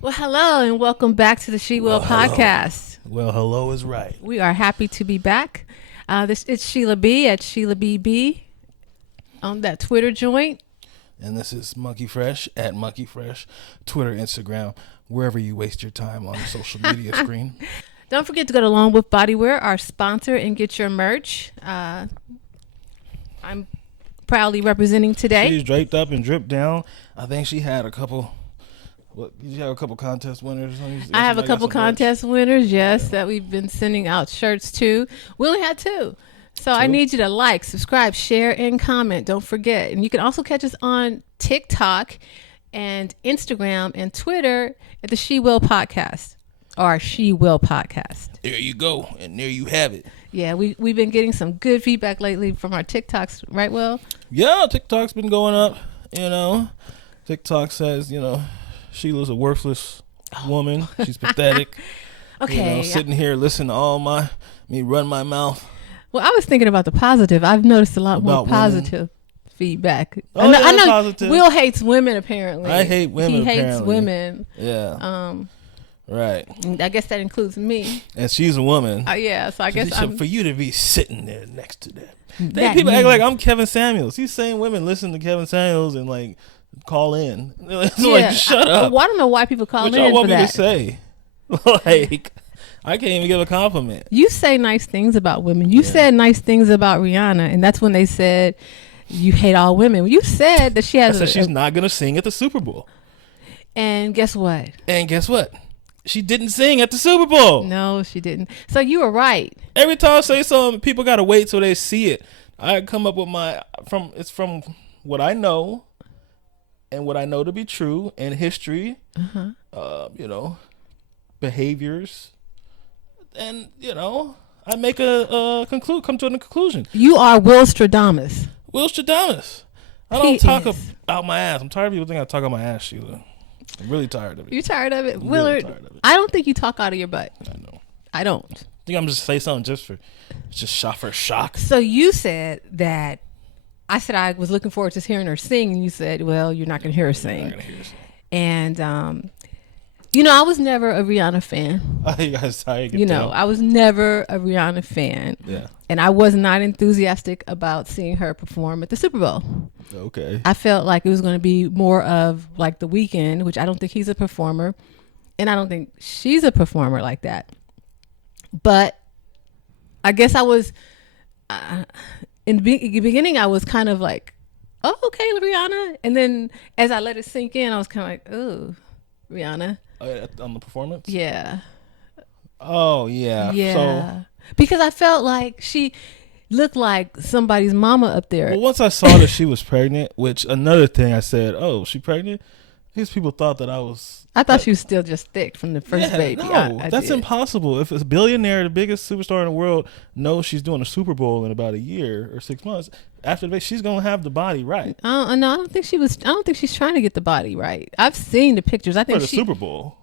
Well, hello and welcome back to the She Will podcast. Well, hello is right. We are happy to be back. It's Sheila B at Sheila BB on that Twitter joint. And this is Monkey Fresh at Monkey Fresh, Twitter, Instagram, wherever you waste your time on the social media screen. Don't forget to go to Long With Bodywear, our sponsor, and get your merch. I'm proudly representing today. She's draped up and dripped down. I think she had a couple. What, did you have a couple contest winners? I have a couple contest winners, yes, that we've been sending out shirts to. We only had two. So I need you to like, subscribe, share, and comment. Don't forget. And you can also catch us on TikTok and Instagram and Twitter at the She Will Podcast or She Will Podcast. There you go. And there you have it. Yeah, we've been getting some good feedback lately from our TikToks, right, Will? Yeah, TikTok's been going up, TikTok says, Sheila's a worthless woman. She's pathetic. Okay. Sitting here listening to me run my mouth. Well, I was thinking about the positive. I've noticed a lot more positive feedback. I know positive. Will hates women, apparently. I hate women, He hates women. Yeah. Right. I guess that includes me. And she's a woman. Yeah, so I guess for you to be sitting there next to that. People act like I'm Kevin Samuels. These same women listen to Kevin Samuels and call in. It's like, shut up. Well, I don't know why people call in for that. What y'all want me to say? I can't even give a compliment. You say nice things about women. You said nice things about Rihanna, and that's when they said you hate all women. You said that she's not going to sing at the Super Bowl. And guess what? She didn't sing at the Super Bowl. No, she didn't. So you were right. Every time I say something, people got to wait till they see it. I come up with it's from what I know and what I know to be true in history, behaviors. And, I make come to a conclusion. You are Will Stradamus. I don't talk out my ass. I'm tired of people thinking I talk out my ass, Sheila. I'm really tired of it. You tired of it? Willard, really tired of it. I don't think you talk out of your butt. I know. I don't. I think I'm just say something just for shock. So you said that I said I was looking forward to hearing her sing, and you said, well, you're not going to hear her sing. You're not going to hear her sing. And, I was never a Rihanna fan. I was never a Rihanna fan. Yeah. And I was not enthusiastic about seeing her perform at the Super Bowl. Okay. I felt like it was going to be more of like The Weeknd, which I don't think he's a performer. And I don't think she's a performer like that. But I guess I was, in the beginning, I was kind of like, oh, okay, Rihanna. And then as I let it sink in, I was kind of like, oh, Rihanna. On the performance? Yeah. Oh, yeah. Yeah. So, because I felt like she looked like somebody's mama up there. Well, once I saw that she was pregnant, which another thing I said, oh, she pregnant? These people thought that I thought she was still just thick from the first baby. No, that's impossible. If a billionaire, the biggest superstar in the world, knows she's doing a Super Bowl in about a year or 6 months, after the baby, she's gonna have the body right. No, I don't think she's trying to get the body right. I've seen the pictures. I think for the Super Bowl.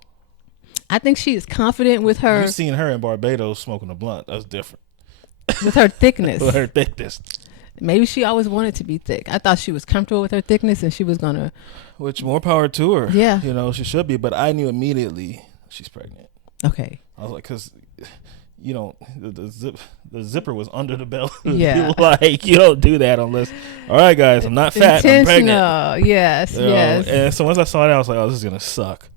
I think she is confident with her. You've seen her in Barbados smoking a blunt. That's different. With her thickness. With her thickness. Maybe she always wanted to be thick. I thought she was comfortable with her thickness and she was going to. Which, more power to her. Yeah. She should be. But I knew immediately she's pregnant. Okay. I was like, because, the zipper was under the belt. Yeah. You don't do that unless, all right, guys, I'm not fat, I'm pregnant. Yes, yes. And so once I saw that, I was like, oh, this is going to suck.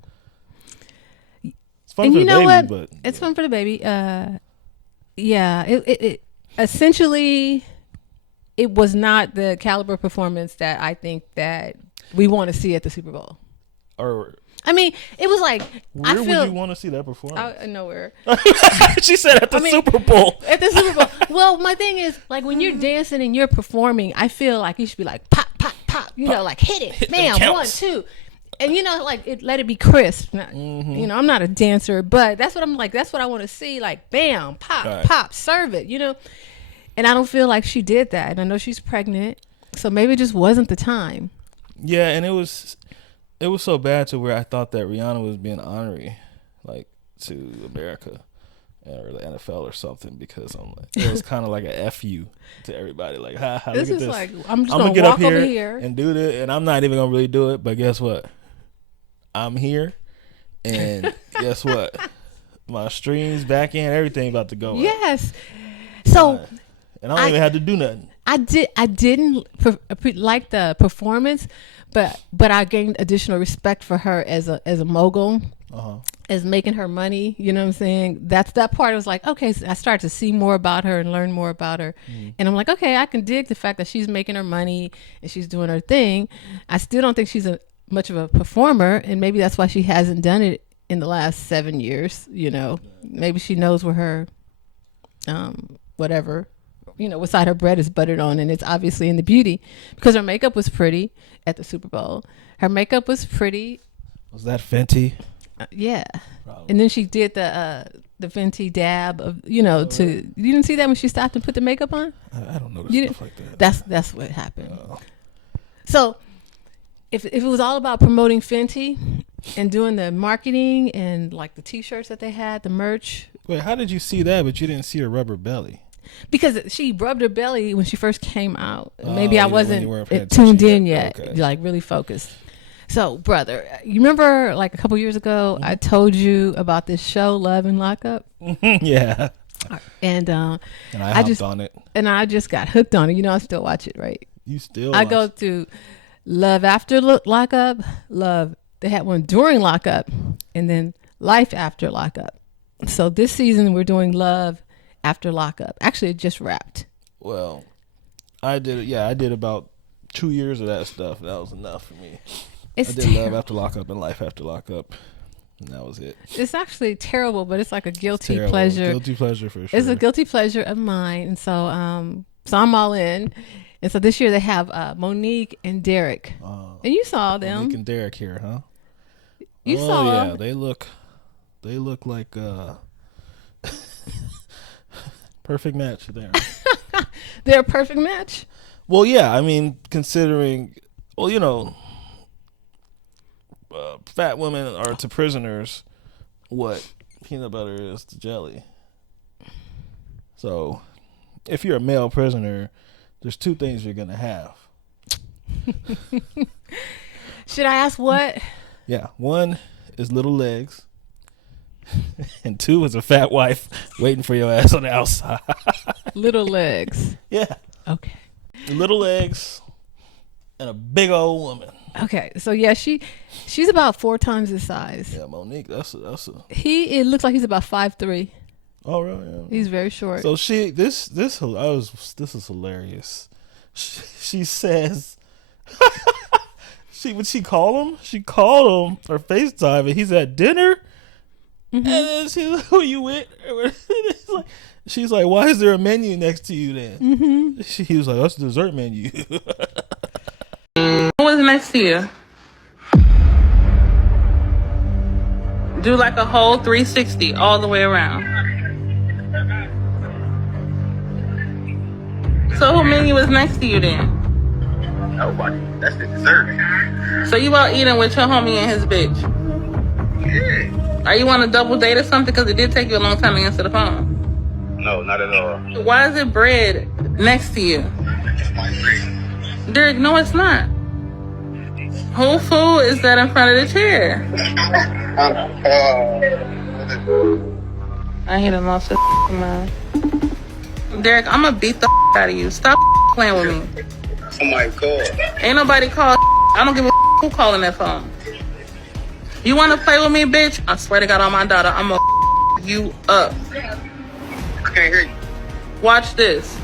It's fun and for you the know baby, what? But it's fun for the baby. Yeah. It essentially, it was not the caliber performance that I think that we want to see at the Super Bowl. I mean, it was like, where would you want to see that performance? Nowhere. She said at the Super Bowl. At the Super Bowl. Well, my thing is, like, when you're dancing and you're performing, I feel like you should be like, pop, pop, pop. Like, hit it. Bam, 1, 2. And, let it be crisp. Mm-hmm. I'm not a dancer, but that's what I'm like. That's what I want to see. Like, bam, pop, pop, serve it, And I don't feel like she did that. And I know she's pregnant. So maybe it just wasn't the time. Yeah, and it was so bad to where I thought that Rihanna was being honorary, to America or the NFL or something, because I'm like, it was kind of like a FU to everybody. Like, look at this. Like, I'm just going to walk over here and do this, and I'm not even going to really do it, but guess what? I'm here, And guess what? My streams, back end, everything about to go up. Yes. So and I don't even have to do nothing. I didn't like the performance, but I gained additional respect for her as a mogul, as making her money. You know what I'm saying? That part was like, okay, so I started to see more about her and learn more about her, and I'm like, okay, I can dig the fact that she's making her money and she's doing her thing. I still don't think she's much of a performer, and maybe that's why she hasn't done it in the last 7 years. You know, maybe she knows where her whatever, what side her bread is buttered on, and it's obviously in the beauty, because her makeup was pretty at the Super Bowl. Her makeup was pretty. Was that Fenty? Yeah. Probably. And then she did the Fenty dab of, you didn't see that when she stopped and put the makeup on? I don't know stuff like that. That's what happened. So if it was all about promoting Fenty and doing the marketing and like the t-shirts that they had, the merch. Wait, how did you see that but you didn't see her rubber belly? Because she rubbed her belly when she first came out. Maybe I wasn't tuned in yet, like really focused. So, brother, you remember like a couple years ago, I told you about this show, Love and Lockup? Yeah. And I hopped on it. And I just got hooked on it. I still watch it, right? You still I go to Love After Lockup, Love. They had one during Lockup, and then Life After Lockup. So this season, we're doing Love After Lockup. Actually, it just wrapped. Well, I did. Yeah, I did about 2 years of that stuff. That was enough for me. I did Love After Lockup and Life After Lockup, and that was it. It's actually terrible, but it's like a guilty pleasure. Guilty pleasure for sure. It's a guilty pleasure of mine, and so I'm all in. And so this year they have Monique and Derek, and you saw them. Monique and Derek here, huh? You saw? Yeah, they look like perfect match there. They're a perfect match. Well, yeah. I mean, considering, fat women are to prisoners what peanut butter is to jelly. So, if you're a male prisoner, there's two things you're gonna have. Should I ask what? Yeah, one is little legs, and two is a fat wife waiting for your ass on the outside. Little legs. Yeah. Okay. Little legs and a big old woman. Okay, so yeah, she's about 4 times his size. Yeah, Monique, that's a. It looks like he's about 5'3". Oh, really? Yeah. He's very short. So this is hilarious. She says, when she called him or FaceTime, and he's at dinner, and then she's like, "Who you with?" She's like, "Why is there a menu next to you then?" He was like, "That's the dessert menu." What's next to you? Do like a whole 360 all the way around. So who menu is next to you then? Nobody. That's the dessert. So you out eating with your homie and his bitch? Yeah. Are you on a double date or something? Because it did take you a long time to answer the phone. No, not at all. Why is it bread next to you? It's my bread. Derek, no it's not. Whole food is that in front of the chair. I hate him lost his mind. Derek, I'm gonna beat the out of you. Stop playing with me. Oh my God. Ain't nobody call. I don't give a who calling that phone. You wanna play with me, bitch? I swear to God on my daughter, I'm gonna you up. I can't hear you. Watch this.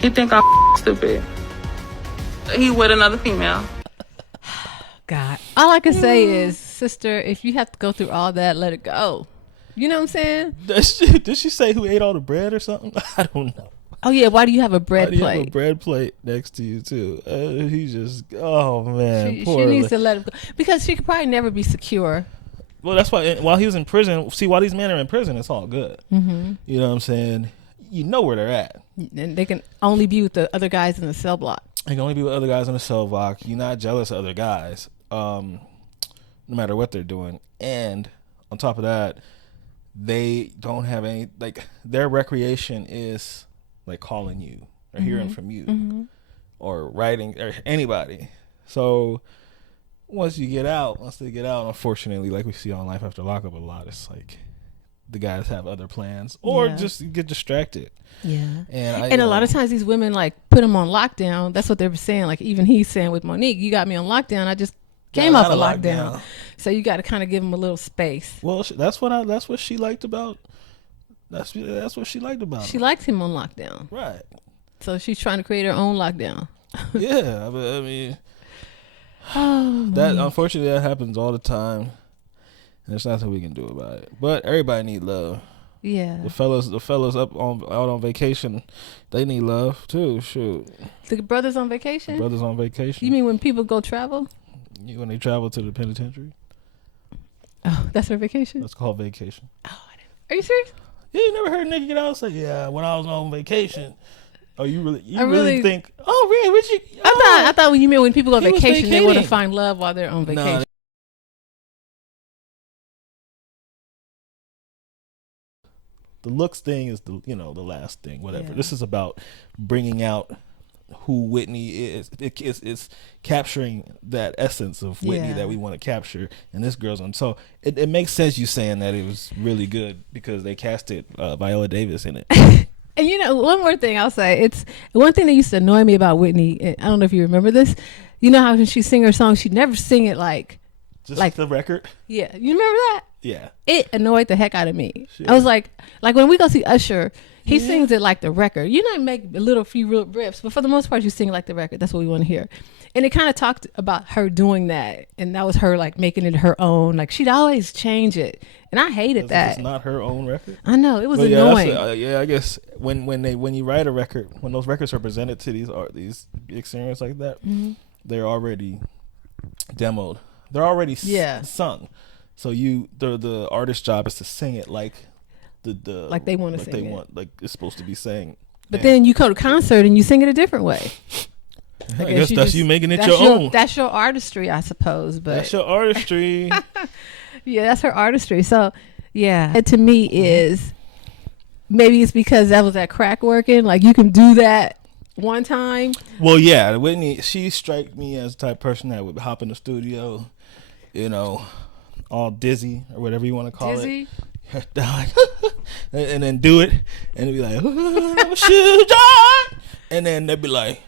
He think I'm stupid. He with another female. God. All I can say is, sister, if you have to go through all that, let it go. You know what I'm saying? Did she say who ate all the bread or something? I don't know. Oh, yeah. Why do you have a bread Why do you plate? have a bread plate next to you, too? He just, oh, man. She needs to let him go. Because she could probably never be secure. Well, that's why while he was in prison, while these men are in prison, it's all good. Mm-hmm. You know what I'm saying? You know where they're at. And they can only be with the other guys in the cell block. They can only be with other guys in the cell block. You're not jealous of other guys, no matter what they're doing. And on top of that, they don't have any, like, their recreation is like calling you or hearing from you or writing or anybody. So once they get out, unfortunately, like we see on Life After Lockup a lot, it's like the guys have other plans or just get distracted. Yeah. And a lot of times these women like put him on lockdown. That's what they were saying. Like even he's saying with Monique, you got me on lockdown. I just came off a lockdown. So you got to kind of give him a little space. Well, that's what she liked about. That's what she liked about him. She liked him on lockdown. Right. So she's trying to create her own lockdown. Yeah, I mean, that unfortunately that happens all the time, and there's nothing we can do about it. But everybody need love. Yeah. The fellas out on vacation, they need love too. Shoot. The brothers on vacation? Brothers on vacation. You mean when people go travel? When they travel to the penitentiary? Oh, that's their vacation? That's called vacation. Oh, I didn't. Are you serious? Yeah, you never heard a nigga get out and say, yeah, when I was on vacation. Oh, you I really think, oh, really, Richie? I thought when you meant when people go on vacation, they want to vacating. find love while they're on vacation. Nah, the looks thing is the last thing, whatever. Yeah. This is about bringing out who Whitney is. It's capturing that essence of Whitney that we want to capture, and this girl's on. So it makes sense you saying that it was really good because they casted Viola Davis in it. And one more thing I'll say, it's one thing that used to annoy me about Whitney. I don't know if you remember this. You know how when she sing her song, she'd never sing it like the record. Yeah, you remember that? Yeah, it annoyed the heck out of me. Shit. I was like when we go see Usher, he sings it like the record. You might make a few real riffs, but for the most part, you sing it like the record. That's what we want to hear. And it kind of talked about her doing that, and that was her like making it her own. Like she'd always change it, and I hated that. It's not her own record. I know, it was annoying. I guess when you write a record, when those records are presented to these big singers like that, they're already demoed. They're already sung. So the artist's job is to sing it like like they want to sing it. Like it's supposed to be sang. But then you go to concert and you sing it a different way. I guess that's you making it your own. That's your artistry, I suppose. But that's your artistry. Yeah, that's her artistry. So yeah, it to me is maybe it's because that was that crack working. Like you can do that one time. Well, yeah, Whitney, she strike me as the type of person that would hop in the studio, all dizzy or whatever you want to call it, and then do it, and be like, and then they'd be like,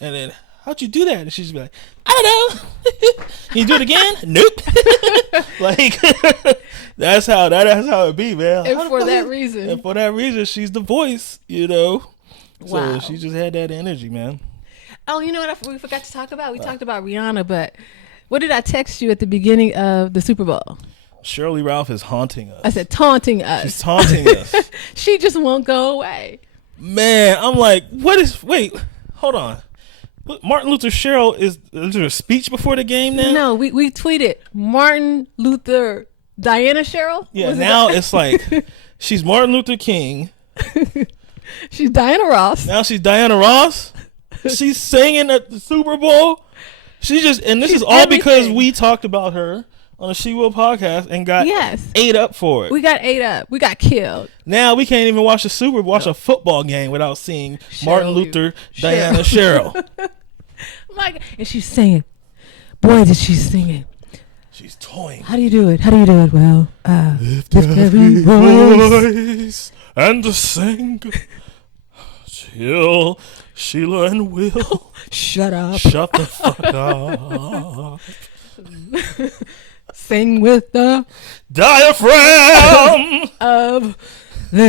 and then how'd you do that? And she'd be like, I don't know. Can you do it again? Nope. Like that's how it be, man. And for that reason, she's the voice, Wow. So she just had that energy, man. Oh, you know what we forgot to talk about? We talked about Rihanna, but what did I text you at the beginning of the Super Bowl? Shirley Ralph is haunting us. I said taunting us. She's taunting us. She just won't go away. Man, I'm like, wait, hold on. Martin Luther Cheryl, is there a speech before the game now? No, we tweeted Martin Luther Diana Cheryl. Yeah, now it's like she's Martin Luther King. She's Diana Ross. Now she's Diana Ross. She's singing at the Super Bowl. She's is all everything. Because we talked about her on the She Will podcast and got ate up for it. We got ate up. We got killed. Now we can't even watch a football game without seeing Martin Luther, Diana Cheryl. And she's singing. Boy, did she sing it. She's toying. How do you do it? Well, lift every voice and sing till Sheila and Will shut up. Shut the fuck up. Sing with the diaphragm of you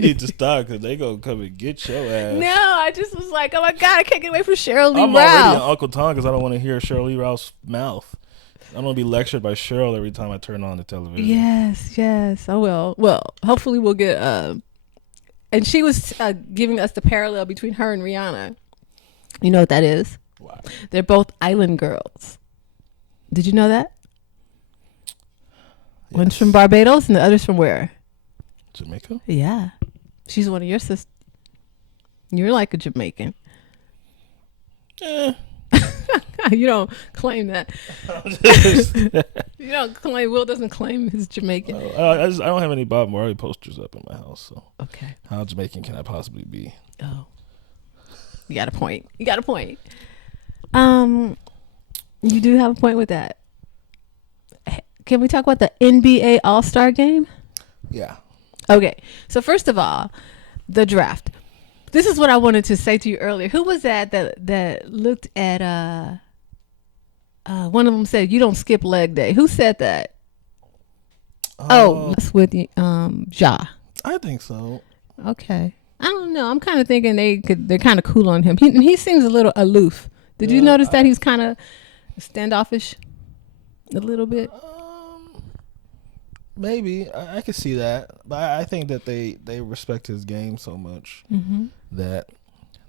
need to stop because they gonna come and get your ass. No, I just was like, oh my god, I can't get away from Cheryl Lee I'm Ralph. already on Uncle Tom because I don't want to hear Cheryl Lee Ralph's mouth. I'm gonna be lectured by Cheryl every time I turn on the television. Yes. Oh well. Well, hopefully we'll get. And she was giving us the parallel between her and Rihanna. You know what that is? Wow. They're both island girls. Did you know that? Yes. One's from Barbados and the other's from where? Jamaica? Yeah. She's one of your sisters. You're like a Jamaican. Yeah. You don't claim that. You don't claim. Will doesn't claim he's Jamaican. I don't have any Bob Marley posters up in my house. So okay. How Jamaican can I possibly be? Oh. You got a point. You do have a point with that. Can we talk about the NBA All-Star game? Yeah. Okay. So first of all, the draft. This is what I wanted to say to you earlier. Who was that looked at one of them said you don't skip leg day. Who said that? That's with Ja. I think so. Okay. I don't know. I'm kind of thinking they're kind of cool on him. He seems a little aloof. Did you notice that he's kind of standoffish a little bit? Maybe I could see that, but I think that they respect his game so much that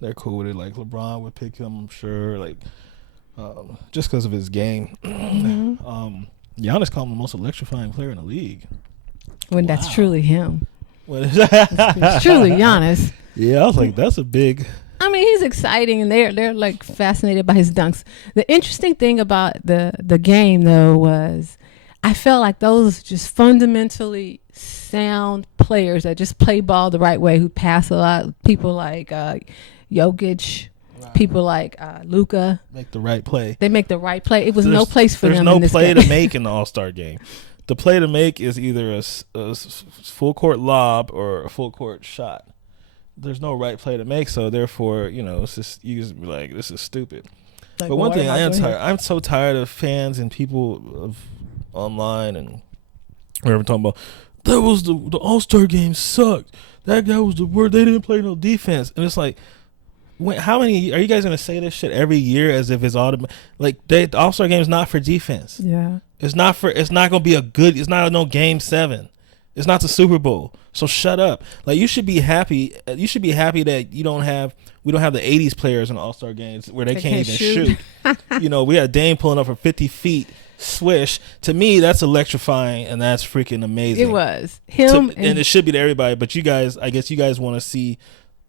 they're cool with it. Like LeBron would pick him, I'm sure, like just because of his game. Giannis called him the most electrifying player in the league. When that's truly him. It's truly Giannis. Yeah, I was like, that's a big. I mean, he's exciting, and they're like fascinated by his dunks. The interesting thing about the game, though, was I felt like those just fundamentally sound players that just play ball the right way, who pass a lot. People like Jokic, people like Luka. Make the right play. They make the right play. It was no place for them. There's in this no play game. to make in the All-Star game. The play to make is either a full court lob or a full court shot. There's no right play to make, so therefore, it's just you just be like, this is stupid. Like, but one thing I'm so tired of fans and people of online and whatever talking about that was the All-Star game sucked. That guy was the word. They didn't play no defense, and it's like, how many are you guys gonna say this shit every year as if it's automatic? Like the All-Star game is not for defense. Yeah, it's not gonna be it's not no game 7. It's not the Super Bowl. So shut up. Like you should be happy. You should be happy that we don't have the 80s players in the All-Star games where they can't even shoot. We had Dame pulling up for 50 feet. Swish. To me, that's electrifying and that's freaking amazing. It was him, and it should be to everybody. But you guys, I guess you guys want to see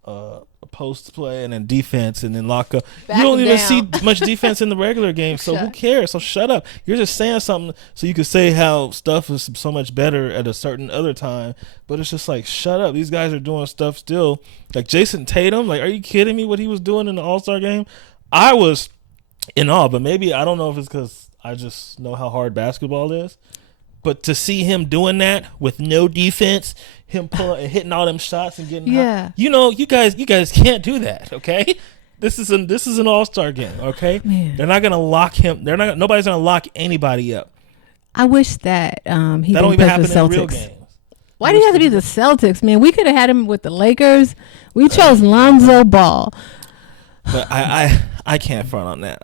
a post play and then defense and then lock up. You don't even see much defense in the regular game, so who cares? So shut up. You're just saying something so you could say how stuff is so much better at a certain other time, but it's just like, shut up. These guys are doing stuff still. Like Jason Tatum, like, are you kidding me what he was doing in the All-Star game? I was in awe, but maybe, I don't know if it's because I just know how hard basketball is. But to see him doing that with no defense, him pulling and hitting all them shots and getting hot, you guys can't do that, okay? This is an All-Star game, okay? Man. They're not gonna lock him. Nobody's gonna lock anybody up. I wish that he that didn't don't even play for happen the in real Celtics. games. Why do you have to be the Celtics, man? We could have had him with the Lakers. We chose Lonzo Ball. But I can't front on that.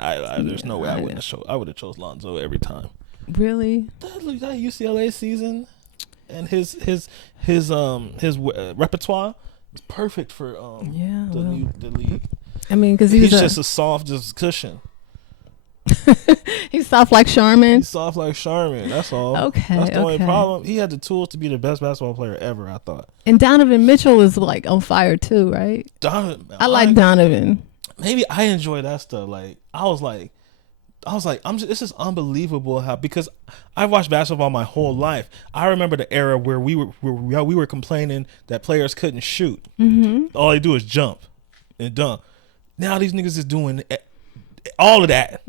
There's no way I wouldn't have I would have chose Lonzo every time. Really? That UCLA season and his repertoire is perfect for the league. I mean, because he's just a soft cushion. He's soft like Charmin. That's all. Okay. That's the only problem. He had the tools to be the best basketball player ever, I thought. And Donovan Mitchell was like on fire too, right? I like Donovan. Maybe I enjoy that stuff. Like I was like, this is unbelievable because I've watched basketball my whole life. I remember the era where we were complaining that players couldn't shoot. Mm-hmm. All they do is jump and dunk. Now these niggas is doing all of that,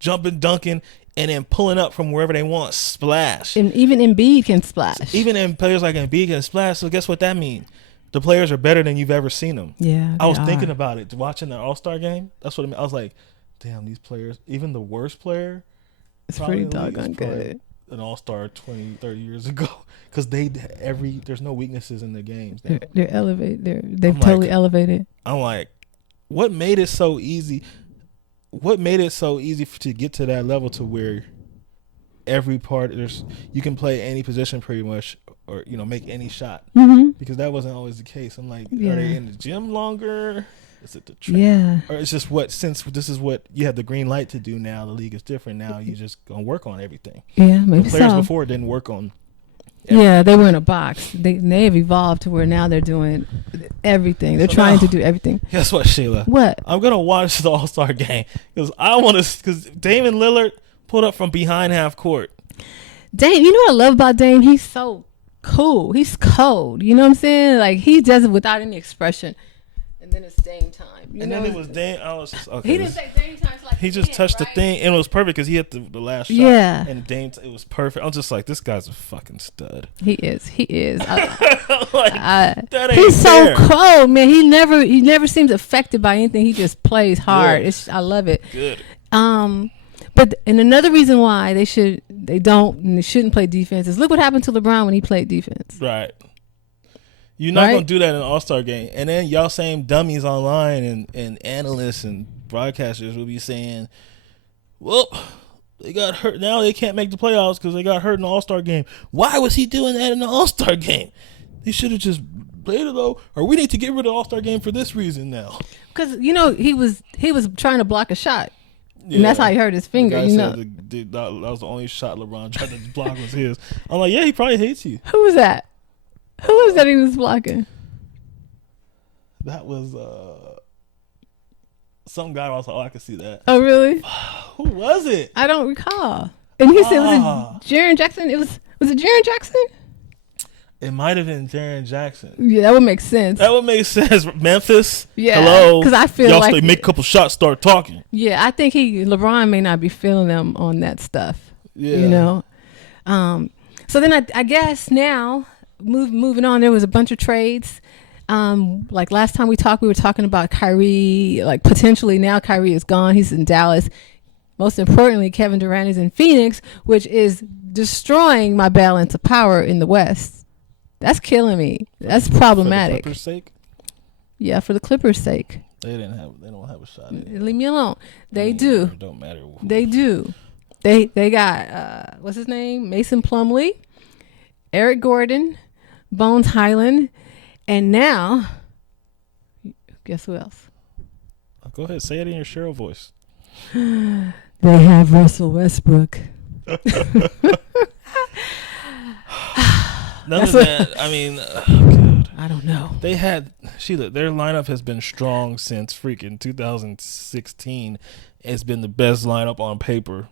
jumping, dunking, and then pulling up from wherever they want, splash. And even Embiid can splash. Even players like Embiid can splash. So guess what that means? The players are better than you've ever seen them. Yeah, I was thinking about it watching the All-Star game. That's what I mean. I was like, damn, these players, even the worst player, it's pretty doggone good. An All-Star 20, 30 years ago, because there's no weaknesses in the games. They're elevated. They've totally elevated. I'm like, what made it so easy? What made it so easy to get to that level to where every part you can play any position pretty much, or make any shot, because that wasn't always the case. I'm like, are they in the gym longer? Is it the train? Yeah. Or it's just since this is what you have the green light to do now, the league is different now. You just gonna work on everything. Yeah, maybe the players before didn't work on everything. Yeah, they were in a box. They have evolved to where now they're doing everything. They're trying to do everything. Guess what, Sheila? What? I'm gonna watch the All-Star game because Damian Lillard pulled up from behind half court. Dame, you know what I love about Dame? He's so cool. He's cold. You know what I'm saying? Like he does it without any expression. And then it's Dame time. Then it was Dame. I was just okay. He didn't say Dame time. It's like He just touched the thing, and it was perfect because he hit the last shot. Yeah. And Dame, it was perfect. I'm just like, this guy's a fucking stud. He is. Like, that ain't He's fair. so cold, man. He never seems affected by anything. He just plays hard. Good. I love it. Good. But another reason why they shouldn't play defense is look what happened to LeBron when he played defense. Right. You're not gonna do that in an All-Star game, and then y'all same dummies online and analysts and broadcasters will be saying, "Well, they got hurt. Now they can't make the playoffs because they got hurt in the All-Star game. Why was he doing that in the All-Star game? They should have just played it though, or we need to get rid of the All-Star game for this reason now." Because he was trying to block a shot, and that's how he hurt his finger. The guy said that was the only shot LeBron tried to block was his. I'm like, yeah, he probably hates you. Who was that? Who was that he was blocking? That was some guy. I was like, oh, I could see that. Oh, really? Who was it? I don't recall. And he said, was it Jaren Jackson? Was it Jaren Jackson? It might have been Jaren Jackson. Yeah, that would make sense. That would make sense. Memphis. Yeah. Hello. Because I feel y'all like make a couple shots, start talking. Yeah, I think LeBron may not be feeling them on that stuff. Yeah. You know. So then I guess now moving on, there was a bunch of trades. Like last time we talked, we were talking about Kyrie. Like potentially now Kyrie is gone. He's in Dallas. Most importantly, Kevin Durant is in Phoenix, which is destroying my balance of power in the West. That's killing me. That's problematic. For the Clippers' sake? Yeah, for the Clippers' sake. They don't have a shot. Leave me alone. They do. It don't matter. They do. They got what's his name? Mason Plumlee, Eric Gordon, Bones Highland, and now guess who else? Go ahead, say it in your Cheryl voice. They have Russell Westbrook. None of that. I mean, God. I don't know. They had Sheila. Their lineup has been strong since freaking 2016. It's been the best lineup on paper.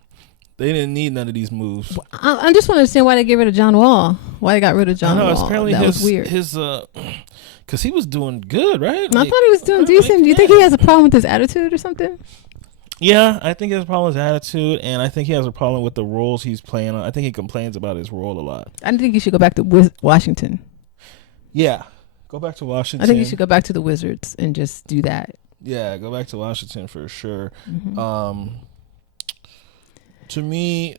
They didn't need none of these moves. I just want to understand why they get rid of John Wall. Why they got rid of John Wall? Apparently that was weird. Because he was doing good, right? I thought he was doing decent. Do you think he has a problem with his attitude or something? Yeah, I think he has a problem with his attitude, and I think he has a problem with the roles he's playing on. I think he complains about his role a lot. I think he should go back to Washington. Yeah, go back to Washington. I think he should go back to the Wizards and just do that. Yeah, go back to Washington for sure. Mm-hmm. To me,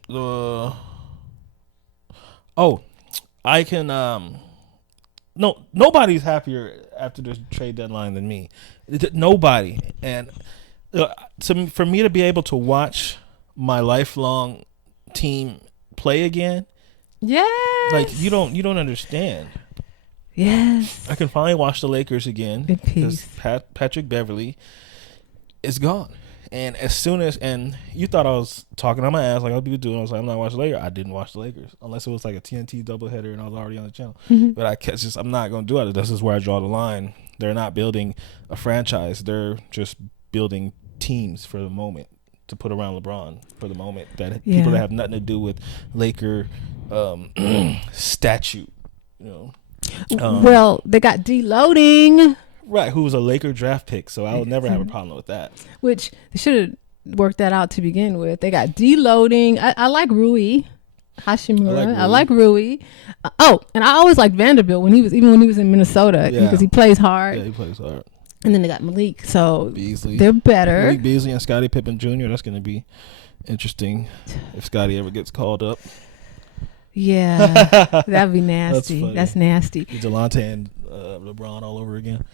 I can. Nobody's happier after the trade deadline than me. Nobody, and for me to be able to watch my lifelong team play again, like you don't understand. Yes, I can finally watch the Lakers again because Patrick Beverly is gone. And as soon as you thought I was talking on my ass like other people do, I was like, I'm not watching the Lakers. I didn't watch the Lakers unless it was like a TNT doubleheader and I was already on the channel. Mm-hmm. But I'm not going to do it. This is where I draw the line. They're not building a franchise. They're just building teams for the moment to put around LeBron for the moment. People that have nothing to do with Laker statute. You know. Well, they got deloading. Right, who was a Laker draft pick, so I would never have a problem with that. Which they should have worked that out to begin with. They got deloading. I like Rui Hashimura. I like Rui. And I always liked Vanderbilt when he was in Minnesota because he plays hard. Yeah, he plays hard. And then they got Malik, so Beasley. They're better. Malik Beasley and Scottie Pippen Jr. That's going to be interesting if Scottie ever gets called up. Yeah, that'd be nasty. That's nasty. Delonte and LeBron all over again.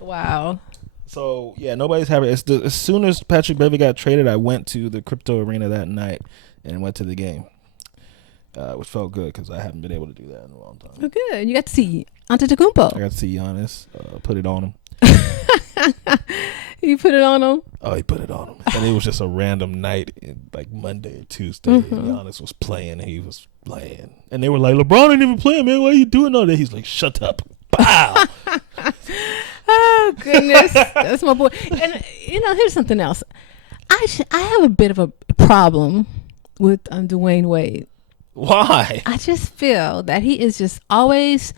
Wow. So yeah, nobody's happy. As soon as Patrick Beverly got traded, I went to the crypto arena that night and went to the game, which felt good because I haven't been able to do that in a long time. Oh, good. You got to see Antetokounmpo. I got to see Giannis. Put it on him. You put it on him? Oh, he put it on him. And it was just a random night, like Monday or Tuesday. Mm-hmm. And Giannis was playing, and he was playing. And they were like, LeBron ain't even playing, man. Why are you doing all that? He's like, shut up. Pow. Oh, goodness. That's my boy. And, here's something else. I have a bit of a problem with Dwayne Wade. Why? I just feel that he is just always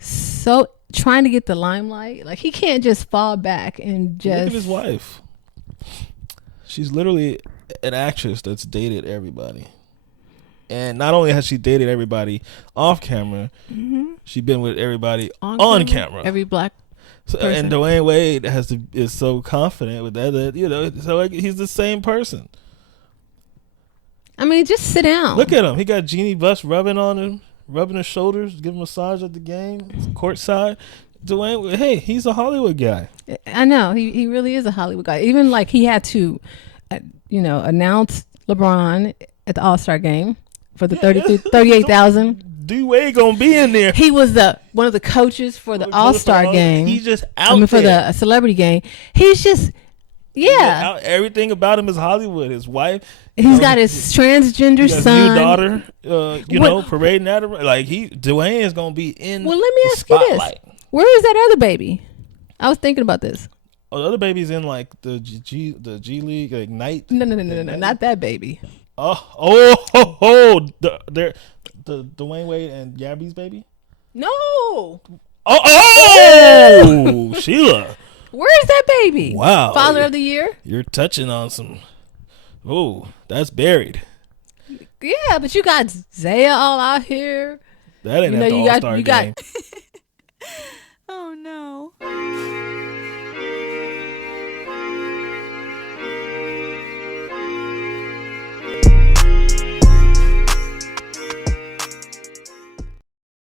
so trying to get the limelight. Like he can't just fall back and just look at his wife. She's literally an actress that's dated everybody. And not only has she dated everybody off camera, she's been with everybody on camera. Every black person. And Dwayne Wade is so confident with that, you know, so like, he's the same person. I mean, just sit down. Look at him. He got Jeannie Buss rubbing on him, rubbing his shoulders, giving a massage at the game, courtside. Dwayne, hey, he's a Hollywood guy. I know. He really is a Hollywood guy. Even like he had to, announce LeBron at the All-Star game for the 38,000. D-Wade gonna be in there. He was one of the coaches for the All-Star game. He's just out there. For the celebrity game. He's just, yeah. Everything about him is Hollywood. His wife. He's got his transgender son. His new daughter, parading at him. Like, Dwayne is going to be in Well, let me ask you this. Where is that other baby? I was thinking about this. Oh, the other baby's in, like, the G League, Ignite. No, not that baby. The Dwayne Wade and Gabby's baby? No. Oh, Sheila. Where is that baby? Wow. Father of the Year? You're touching on some. Oh, that's buried. Yeah, but you got Zaya all out here. That ain't at the All-Star game.